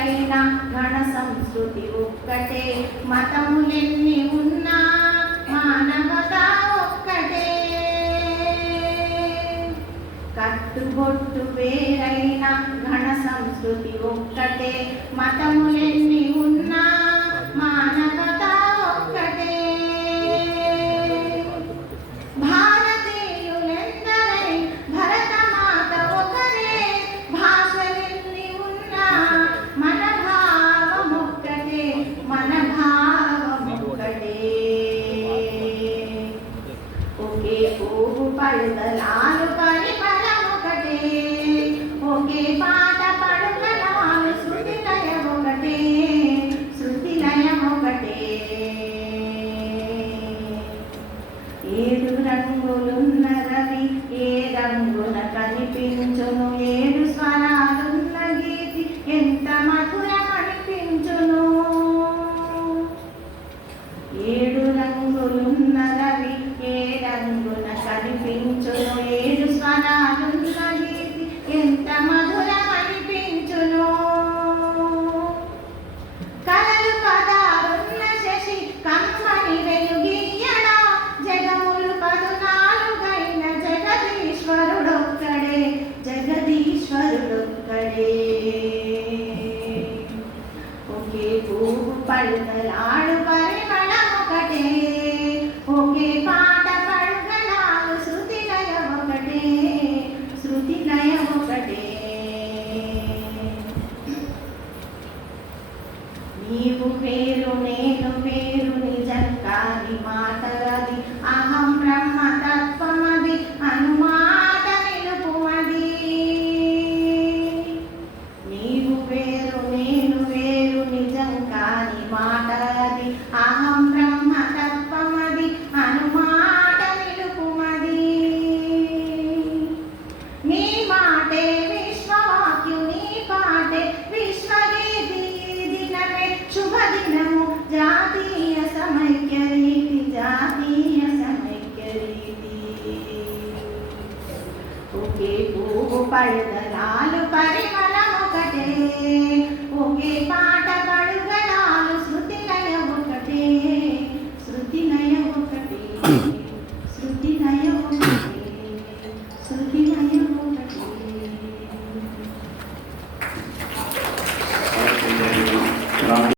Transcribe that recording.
వేరైన గణ సంస్కృతి ఒక్కటే, మతములెన్ని ఉన్నా మానవత ఒక్కటే. కట్టుబొట్టు వేరైన గణ సంస్కృతి ఒక్కటే, మతములెన్ని ఉన్నా మానవత ఒక్కటే. భారతీయులెందరై భరతమాత ఒకరే, భాషలెన్ని ఉన్నా మన భావం ఒక్కటే, మన భావం ఒక్కటే. ఒకే పువ్వు పడుదలాలు పరిమళం ఒకటే, ఒకే పాట పడుదలాలు శృతి లయం ఒకటే, శృతి లయం ఒకటే. ఏడు రంగులున్న రవి ఏ రంగున కనిపించును, ఏడు స్వరాలున్న గీతి ఎంత మధురమనిపించును. ఏడు రంగులున్న రవి ఏ రంగున కనిపించును, ఏడు స్వరాలున్న గీతి ఎంత మధురమనిపించును. కలలు పదారున్న శశి కమ్మని వెలుగియ్యడా, జగములు 14 జగదీశ్వరుడొక్కడే, జగదీశ్వరుడొక్కడే. ఒకే పువ్వు పడుదలాడు పరిమళం ఒకటే, ఒకే పాట పడుదలాడు శృతి లయం ఒకటే, శృతి లయం ఒకటే. నీవు వేరు నేను వేరు నిజం కాని మాటలది, అహం బ్రహ్మ తత్వమది అనుమాట నిలుపుమది. నీవు వేరు నేను వేరు నిజం కాని మాటలది, అహం బ్రహ్మ తత్వమది అనుమాట నిలుపుమది. నీ మాటే విశ్వవాక్యు, నీ పాటే విశ్వగీతి. దినమే శుభదినము జాతీయ సమైక్య రీతి, జాతీయ సమైక్య రీతి. ఒకే పువ్వు పడుదలాలు పరిమళం ఒకటే, ఒకే పాట